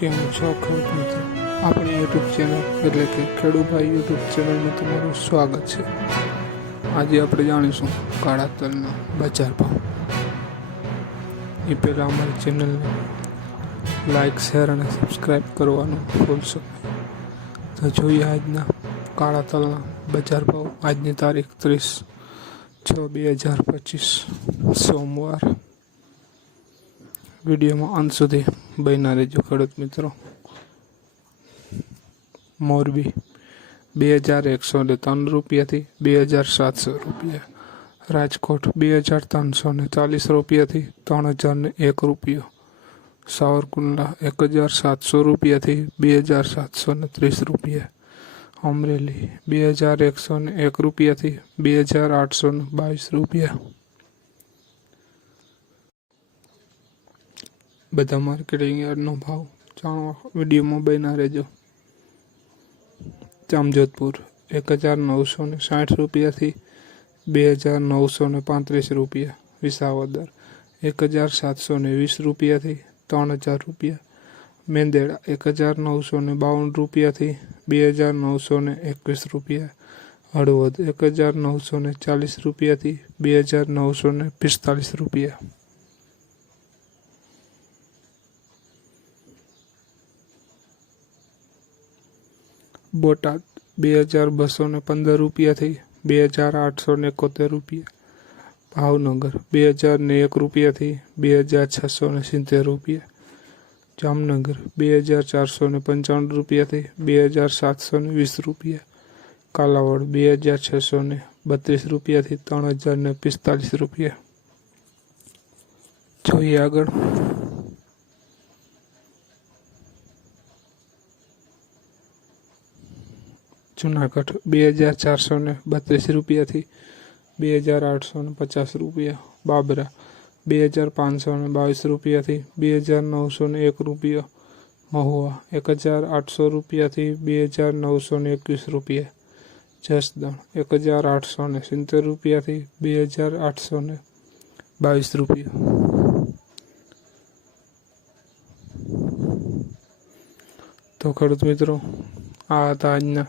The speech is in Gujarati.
કેમ છો? ખેડૂત આપણી યુટ્યુબ ચેનલ એટલે કે ખેડૂભાઈ યુટ્યુબ ચેનલમાં તમારું સ્વાગત છે. આજે આપણે જાણીશું કાળા તલના બજાર ભાવ. એ પહેલાં અમારી ચેનલને લાઇક શેર અને સબસ્ક્રાઈબ કરવાનું ભૂલશો તો જોઈએ આજના કાળા તલના બજાર ભાવ. આજની તારીખ ત્રીસ છ બે હજાર પચીસ. સોમવાર. વિડીયોમાં અંત સુધી બન્યા રહેજો, ખેડૂત મિત્રો. મોરબી બે હજાર એકસો ને ત્રણ રૂપિયાથી બે હજાર સાતસો રૂપિયા. રાજકોટ બે હજાર ત્રણસો ને ચાલીસ રૂપિયાથી ત્રણ હજાર ને એક રૂપિયો. સાવરકુંડલા એક હજાર સાતસો રૂપિયાથી બે હજાર સાતસો ને ત્રીસ રૂપિયા. અમરેલી બે હજાર એકસો ને એક રૂપિયાથી બે હજાર આઠસો ને બાવીસ રૂપિયા. બધા માર્કેટિંગ યાર્ડનો ભાવ જાણવા વિડીયોમાં બન્યા રહેજો જામજોધપુર એક હજાર નવસો ને સાઠ રૂપિયાથી બે હજાર નવસો ને પાંત્રીસ રૂપિયા. વિસાવદર એક હજાર સાતસો ને વીસ રૂપિયાથી ત્રણ હજાર રૂપિયા. મેંદેડા એક હજાર નવસો ને બાવન રૂપિયાથી બે હજાર નવસો ને એકવીસ રૂપિયા. હળવદ એક હજાર નવસો ને ચાલીસ રૂપિયાથી બે હજાર નવસો ને પિસ્તાલીસ રૂપિયા. બોટાદ, બે હજાર બસો ને પંદર રૂપિયાથી બે હજાર આઠસો ને એકોતેર રૂપિયા. ભાવનગર, બે હજાર ને એક રૂપિયાથી બે હજાર છસો ને સિત્તેર રૂપિયા. જામનગર, બે હજાર ચારસો ને પંચાવન રૂપિયાથી બે હજાર સાતસો ને વીસ રૂપિયા. કાલાવડ, બે હજાર છસો ને બત્રીસ રૂપિયાથી ત્રણ હજાર ને પિસ્તાલીસ રૂપિયા. જોઈએ આગળ. જુનાગઢ બે હજાર ચારસો ને બત્રીસ રૂપિયાથી બે હજાર આઠસો ને પચાસ રૂપિયા. બાબરા બે હજાર પાંચસો ને બાવીસ રૂપિયાથી બે હજાર નવસો ને એક રૂપિયા. મહુવા એક હજાર આઠસો રૂપિયાથી બે હજાર નવસો ને એકવીસ રૂપિયા. જસદણ એક હજાર આઠસો ને સિત્તેર રૂપિયાથી બે હજાર આઠસો ને બાવીસ રૂપિયા. તો ખેડૂત મિત્રો, આ હતા આજના